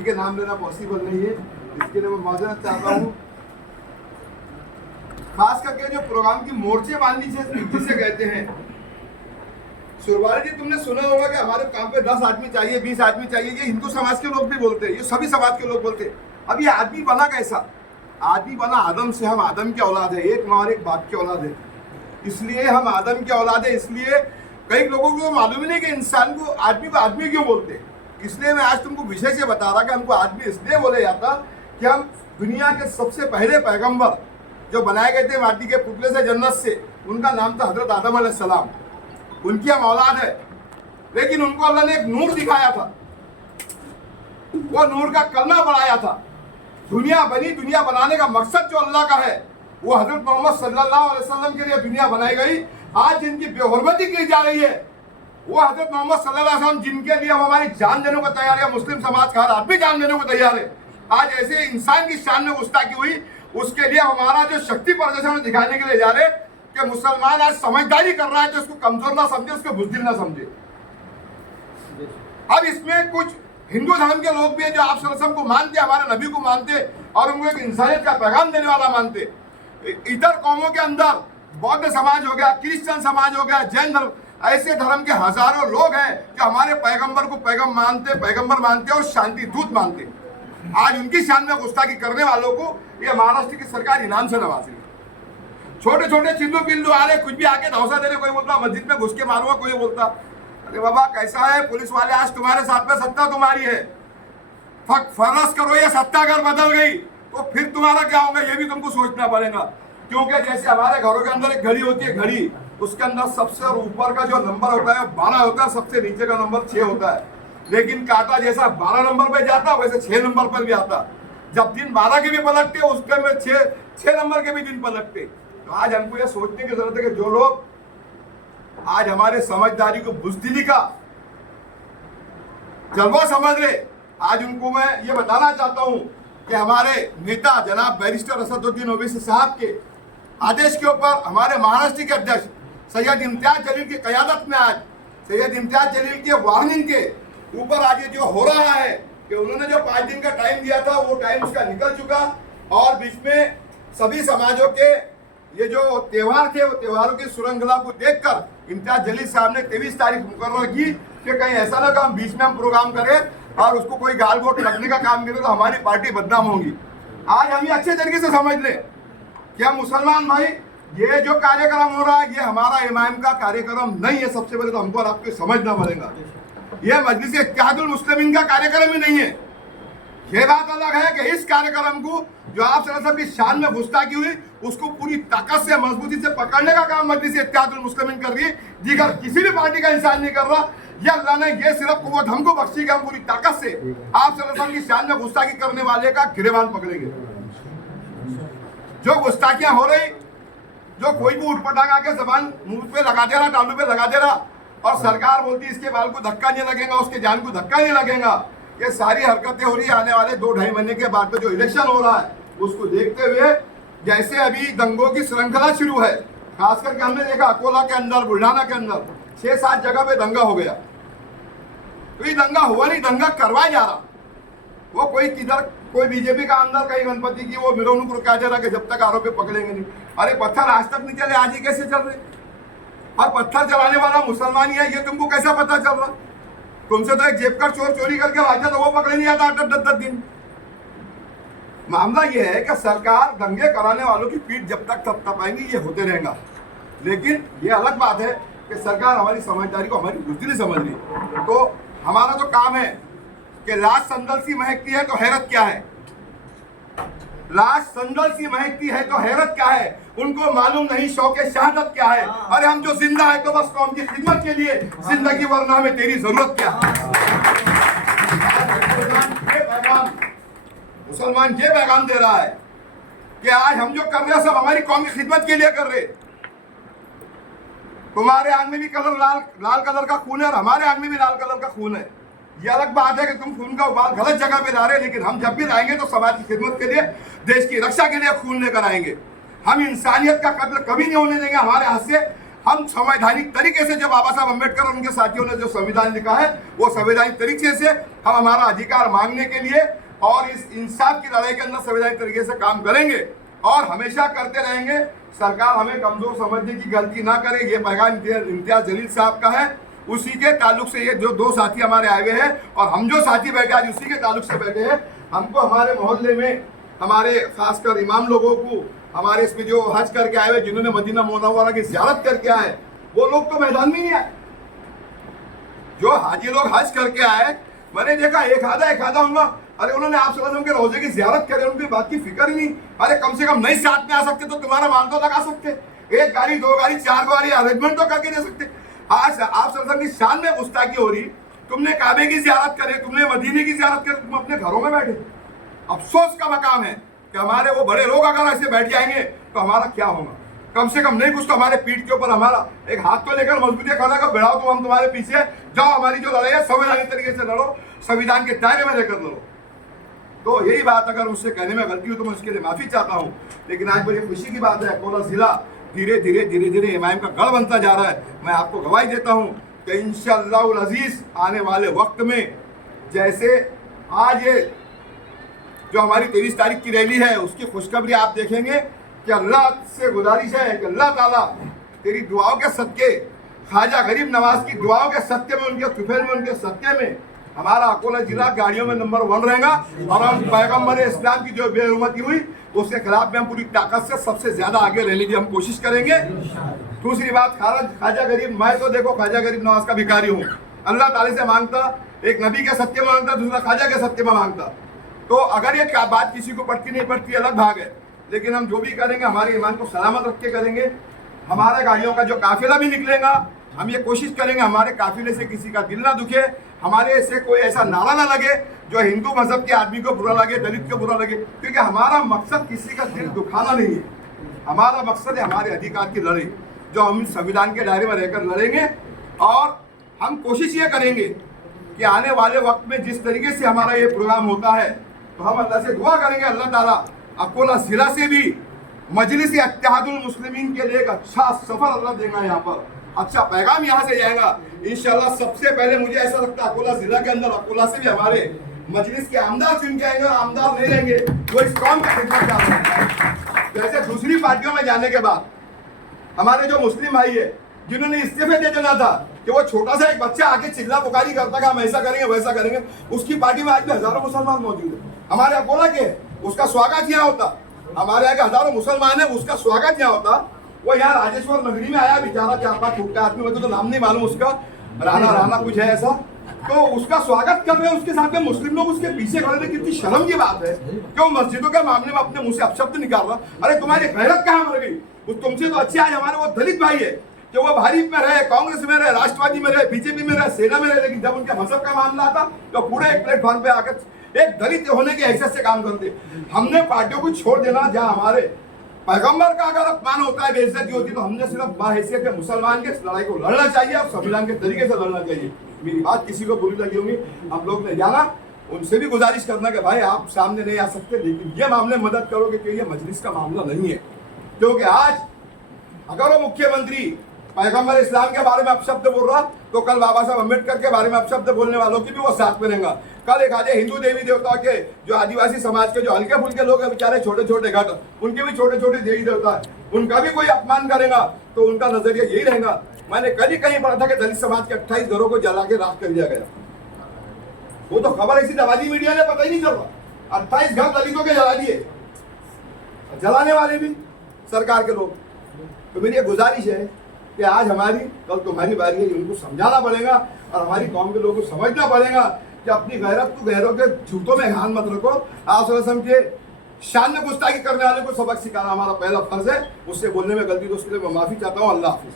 सभी के नाम लेना पॉसिबल नहीं है, इसके लिए मैं माजरत चाहता हूँ। खास करके जो प्रोग्राम की मोर्चेबाजी जिसे कहते हैं, सुरवारी जी तुमने सुना होगा कि हमारे काम पे 10 आदमी चाहिए, 20 आदमी चाहिए, ये हिंदू समाज के लोग भी बोलते हैं, ये सभी समाज के लोग बोलते हैं। अब ये आदमी बना कैसा? आदमी बना आदम से, हम आदम की औलाद है, एक माँ और एक बाप की औलाद है, इसलिए हम आदम की औलाद है। इसलिए कई लोगों को मालूम ही नहीं कि इंसान को आदमी क्यों बोलते हैं। इसलिए मैं आज तुमको विषय से बता रहा कि हमको आदमी इसलिए बोले जाता कि हम दुनिया के सबसे पहले पैगंबर जो बनाए गए थे माटी के पुतले से जन्नत से, उनका नाम था हजरत आदम अलैहिस्सलाम, उनकी हम औलाद है। लेकिन उनको अल्लाह ने एक नूर दिखाया था, वो नूर का कलमा बढ़ाया था। दुनिया बनी, दुनिया बनाने का मकसद जो अल्लाह का है वो हजरत मोहम्मद सल्लल्लाहु अलैहि वसल्लम के लिए दुनिया बनाई गई। आज जिनकी बेहुरमती की जा रही है वो हजरत मोहम्मद सल्लल्लाहु अलैहि वसल्लम, जिनके लिए हम हमारी जान देने को तैयार है, मुस्लिम समाज का हर आदमी जान देने को तैयार है। आज ऐसे इंसान की शान में गुस्ताखी हुई, उसके लिए हमारा जो शक्ति प्रदर्शन दिखाने के लिए जा रहे कि मुसलमान आज समझदारी कर रहा है, तो उसको कमजोर ना समझे, उसको बुज़दिल ना समझे। अब इसमें कुछ हिंदू धर्म के लोग भी है जो आप सल्लल्लाहु अलैहि वसल्लम को मानते, हमारे नबी को मानते और उनको एक इंसानियत का पैगाम देने वाला मानते। इधर कौमों के अंदर बौद्ध समाज हो गया, क्रिश्चियन समाज हो गया, जैन धर्म, ऐसे धर्म के हजारों लोग हैं जो हमारे पैगंबर को पैगंबर मानते और शांति दूत मानते। आज उनकी शान में गुस्ताखी करने वालों को ये महाराष्ट्र की सरकार इनाम से नवाज रही है। छोटे छोटे चिल्लू पिल्लू आ रहे, कुछ भी आके धौसा दे रहे, कोई बोलता मस्जिद में घुस के मारूंगा, कोई बोलता अरे बाबा कैसा है पुलिस वाले, आज तुम्हारे साथ में सत्ता तुम्हारी है, फर्ज करो ये सत्ता अगर बदल गई तो फिर तुम्हारा क्या होगा, ये भी तुमको सोचना पड़ेगा। क्योंकि जैसे हमारे घरों के अंदर एक घड़ी होती है, घड़ी उसके अंदर सबसे ऊपर का जो नंबर होता है 12 होता है, सबसे नीचे का नंबर 6 होता है। लेकिन कांटा जैसा 12 नंबर पे जाता वैसे 6 नंबर पर भी आता। जब दिन 12 के भी पलटते उसके में 6 नंबर के भी दिन पलटते। तो आज हमको यह सोचने की जरूरत है कि जो लोग आज हमारे समझदारी को बुज़दिली का जलवा समझ रहे, आज उनको मैं ये बताना चाहता हूं कि हमारे नेता जनाब बैरिस्टर असदुद्दीन ओवैसी साहब के आदेश के ऊपर हमारे महाराष्ट्र के अध्यक्ष सैयद इम्तियाज जलील की क़यादत में आज सैयद इम्तियाज जलील के वार्निंग के ऊपर आज ये जो हो रहा है कि उन्होंने जो 5 दिन का टाइम दिया था वो टाइम उसका निकल चुका और बीच में सभी समाजों के ये जो त्यौहार थे वो त्योहारों की श्रृंखला को देखकर इम्तियाज जलील साहब ने 23 तारीख मुकर्रर की कि कहीं ऐसा ना काम बीच में हम प्रोग्राम करें और उसको कोई गाल वोट लगने का काम करे तो हमारी पार्टी बदनाम होगी। आज हम ये अच्छे तरीके से समझ लें कि हम मुसलमान भाई, ये जो कार्यक्रम हो रहा है ये हमारा इमाम का कार्यक्रम नहीं है। सबसे पहले तो हमको और आपको समझना पड़ेगा, ये मजलिस इत्तेहादुल मुस्लिमीन का कार्यक्रम ही नहीं है। ये बात अलग है कि इस कार्यक्रम को जो आप सल्लल्लाहु अलैहि वसल्लम की शान में गुस्ताखी हुई उसको पूरी ताकत से मजबूती से पकड़ने का काम मजलिस इत्तेहादुल मुस्लिमीन कर रही है, दीगर किसी भी पार्टी का इंसान नहीं कर रहा। ये अल्लाह ने ये सिर्फ कुव्वत हमको बख्शी कि हम पूरी ताकत से आप सल्लल्लाहु अलैहि वसल्लम की शान में गुस्ताखी करने वाले का गिरेबान पकड़ेंगे। जो गुस्ताखियां हो रही, जो कोई भी उठपटांग आके जबान मुंह पे लगा दे रहा, टालू पे लगा दे रहा और सरकार बोलती इसके बाल को धक्का नहीं लगेगा, उसके जान को धक्का नहीं लगेगा, ये सारी हरकतें हो रही है आने वाले 2-2.5 महीने के बाद में जो इलेक्शन हो रहा है उसको देखते हुए। जैसे अभी दंगों की श्रृंखला शुरू है, खास करके हमने देखा अकोला के अंदर, बुल्ढाना के अंदर 6-7 जगह पे दंगा हो गया। तो ये दंगा हुआ नहीं, दंगा करवाया जा रहा। वो कोई किधर कोई बीजेपी का अंदर कहीं गणपति की वो मिरोनुक रुका जा रहा कि जब तक आरोपी पकड़ेंगे नहीं। अरे पत्थर आज तक नहीं चले, आज ही कैसे चल रहे? और पत्थर चलाने वाला मुसलमान ही है, ये तुमको कैसा पता चल रहा? तुमसे तो एक जेब का चोर चोरी करके भाग जाता, वो पकड़े नहीं आता 8-10 दिन। मामला ये है कि सरकार दंगे कराने वालों की पीठ जब तक थपथपाएंगी ये होते रहेगा। लेकिन ये अलग बात है कि सरकार हमारी समझदारी को हमारी बुज़दिली समझ रही है। तो हमारा जो काम है कि लाश संदल सी महकती है तो हैरत क्या है, लाश संदल सी महकती है तो हैरत क्या है, उनको मालूम नहीं शौक़े शहादत क्या है। अरे हम जो जिंदा है तो बस कौम की खिदमत के लिए जिंदगी, वरना में तेरी जरूरत क्या है। मुसलमान ये पैगाम दे रहा है कि आज हम जो कर रहे हैं सब हमारी कौम की खिदमत के लिए कर रहे। तुम्हारे आंख में भी कलर लाल कलर का खून है और हमारे आंख में भी लाल कलर का खून है। ये अलग बात है कि तुम खून का उबाल गलत जगह पे ला रहे, लेकिन हम जब भी लाएंगे तो समाज की खिदमत के लिए, देश की रक्षा के लिए खून लेकर आएंगे। हम इंसानियत का कत्ल कभी नहीं होने देंगे हमारे हाथ से। हम संवैधानिक तरीके से जो बाबा साहब अम्बेडकर और उनके साथियों ने जो संविधान लिखा है वो संवैधानिक तरीके से हम हमारा अधिकार मांगने के लिए और इस इंसाफ की लड़ाई के अंदर संवैधानिक तरीके से काम करेंगे और हमेशा करते रहेंगे। सरकार हमें कमजोर समझने की गलती ना करे, ये पैगाम इम्तियाज जलील साहब का है। उसी के ताल्लुक से ये जो दो साथी हमारे आए हुए हैं और हम जो साथी बैठे आज उसी के ताल्लुक से बैठे हैं। हमको हमारे मोहल्ले में हमारे खासकर इमाम लोगों को, हमारे इसमें जो हज करके आए हुए जिन्होंने मदीना मुनव्वरा की ज़ियारत करके आए, वो लोग तो मैदान में नहीं आए। जो हाजी लोग हज करके आए मैंने देखा एक आधा होगा, अरे उन्होंने आप सल्लल्लाहु अलैहि वसल्लम के रोजे की ज़ियारत करे, उनकी बात की फिक्र ही नहीं। अरे कम से कम नहीं साथ में आ सकते तो तुम्हारा मान तो लगा सकते, एक गाड़ी 2 गाड़ी 4 गाड़ी अरेंजमेंट तो करके दे सकते। आज आप सल्लल्लाहु अलैहि वसल्लम की शान में गुस्ताखी हो रही, तुमने काबे की ज़ियारत करे, तुमने मदीने की ज़ियारत करे, तुम अपने घरों में बैठे। अफसोस का मकाम है कि हमारे वो बड़े लोग अगर ऐसे बैठ जाएंगे तो हमारा क्या होगा। कम से कम नहीं कुछ तो हमारे पीठ के ऊपर हमारा एक हाथ तो लेकर मजबूती खड़ा कर बढ़ाओ, तो हम तुम्हारे पीछे जाओ, हमारी जो लड़ाई है संवैधानिक तरीके से लड़ो, संविधान के दायरे में रहकर लड़ो। तो यही बात अगर उससे कहने में गलती हो तो मैं उसके लिए माफी चाहता हूँ। लेकिन आज बड़ी खुशी की बात है, अकोला जिला धीरे धीरे इमाम का गढ़ बनता जा रहा है। मैं आपको गवाही देता हूँ कि इंशाअल्लाह अजीज आने वाले वक्त में जैसे आज ये जो हमारी 23 तारीख की रैली है उसकी खुशखबरी आप देखेंगे कि अल्लाह से गुजारिश है कि अल्लाह ताला तेरी दुआओं के सदके, ख्वाजा गरीब नवाज की दुआओं के सदके में, उनके तुफैल में, उनके सदके में हमारा अकोला जिला गाड़ियों में नंबर 1 रहेगा और हम पैगम्बर इस्लाम की जो बेहुरमती हुई उसके खिलाफ में हम पूरी ताकत से सबसे ज्यादा आगे रहने की हम कोशिश करेंगे। दूसरी बात, ख्वाजा गरीब, मैं तो देखो ख्वाजा गरीब नवाज का भिखारी हूँ, अल्लाह ताला से मांगता, एक नबी के सत्य में मांगता, दूसरा ख्वाजा के सत्य में मांगता। तो अगर ये क्या बात किसी को पड़ती नहीं पड़ती अलग भाग है, लेकिन हम जो भी करेंगे हमारे ईमान को सलामत रख के करेंगे। हमारा गाड़ियों का जो काफिला भी निकलेगा हम ये कोशिश करेंगे हमारे काफिले से किसी का दिल ना दुखे, हमारे से कोई ऐसा नारा ना लगे जो हिंदू मजहब के आदमी को बुरा लगे, दलित को बुरा लगे, क्योंकि हमारा मकसद किसी का दिल दुखाना नहीं है। हमारा मकसद है हमारे अधिकार की लड़ाई, जो हम संविधान के दायरे में रहकर लड़ेंगे। और हम कोशिश ये करेंगे कि आने वाले वक्त में जिस तरीके से हमारा ये प्रोग्राम होता है तो हम अल्लाह से दुआ करेंगे अल्लाह ताला अकोला जिला से भी मजलिस इत्तेहादुल मुस्लिमीन के लिए एक अच्छा सफर अल्लाह देगा, यहाँ पर अच्छा पैगाम यहाँ से जाएगा इंशाल्लाह। सबसे पहले मुझे ऐसा लगता है अकोला जिला के अंदर अकोला से भी हमारे मजलिस के आमदार चुन के आएंगे और आमदार नहीं रहेंगे वो इस कौम का खिदमत कर रहे हैं। जैसे दूसरी पार्टियों में जाने के बाद हमारे जो मुस्लिम भाई है जिन्होंने इस्तीफे दे देना था कि वो छोटा सा एक बच्चा आके चिल्ला पुकारी करता कि हम ऐसा करेंगे वैसा करेंगे, उसकी पार्टी में आज भी हजारों मुसलमान मौजूद है। हमारे अकोला के उसका स्वागत यहाँ होता, हमारे यहाँ के हजारों मुसलमान है उसका स्वागत यहाँ होता। वो यहाँ राजेश्वर नगरी में आया बेचारा 4-5 फुट का आदमी, मुझे तो नाम नहीं मालूम उसका, राना कुछ है ऐसा, तो उसका स्वागत कर रहे हैं। उसके साथ में मुस्लिम लोग उसके पीछे खड़े थे। कितनी शर्म की बात है क्यों मस्जिदों के मामले में अपने मुंह से अपशब्द निकाल रहा। अरे तुम्हारी गैरत कहाँ मर गई? तुमसे तो अच्छे आज हमारे वो दलित भाई है जो वो भाजपा में रहे, कांग्रेस में रहे, राष्ट्रवादी में रहे, बीजेपी में रहे, सेना में रहे, लेकिन जब उनके मजहब का मामला आता तो पूरे एक प्लेटफॉर्म पे आकर एक दलित होने की हैसियत से काम करते। हमने पार्टियों को छोड़ देना, जहाँ हमारे पैगंबर का अगर अपमान होता है, बेइज्जती होती है, तो हमने सिर्फ बाहैसियत के मुसलमान के लड़ाई को लड़ना चाहिए और संविधान के तरीके से लड़ना चाहिए। मेरी बात किसी को बुरी लगी होगी, हम लोग ने जाना उनसे भी गुजारिश करना कि भाई आप सामने नहीं आ सकते, लेकिन ये मामले मदद करोगे कि ये मजलिस का मामला नहीं है। क्योंकि आज अगर वो मुख्यमंत्री पैगंबर इस्लाम के बारे में अपशब्द बोल रहा तो कल बाबा साहब अम्बेडकर के बारे में अपशब्द बोलने वालों की भी वो साथ में रहेगा। कल एक आधे हिंदू देवी देवता के जो आदिवासी समाज के जो हल्के फुल्के लोग हैं बेचारे छोटे छोटे घाट, उनके भी छोटे छोटे देवी देवता है, उनका भी कोई अपमान करेगा तो उनका नजरिया यही रहेगा। मैंने कल ही कहीं पढ़ा था कि दलित समाज के 28 घरों को जला के राख कर दिया गया। वो तो खबर ऐसी दबा दी मीडिया ने, पता ही नहीं चल रहा। 28 घर दलितों के जला दिए, जलाने वाले भी सरकार के लोग। तो मेरी गुजारिश है कि आज हमारी कल तुम्हारी बारी है, उनको समझाना पड़ेगा और हमारी कौम के लोगों को समझना पड़ेगा कि अपनी गैरत को गैरों के जूतों में ध्यान मत रखो। आप रस्म के शान में गुस्ताखी करने वाले को सबक सिखाना हमारा पहला फर्ज है। उससे बोलने में गलती तो उसके लिए मैं माफी चाहता हूँ। अल्लाह हाफिज।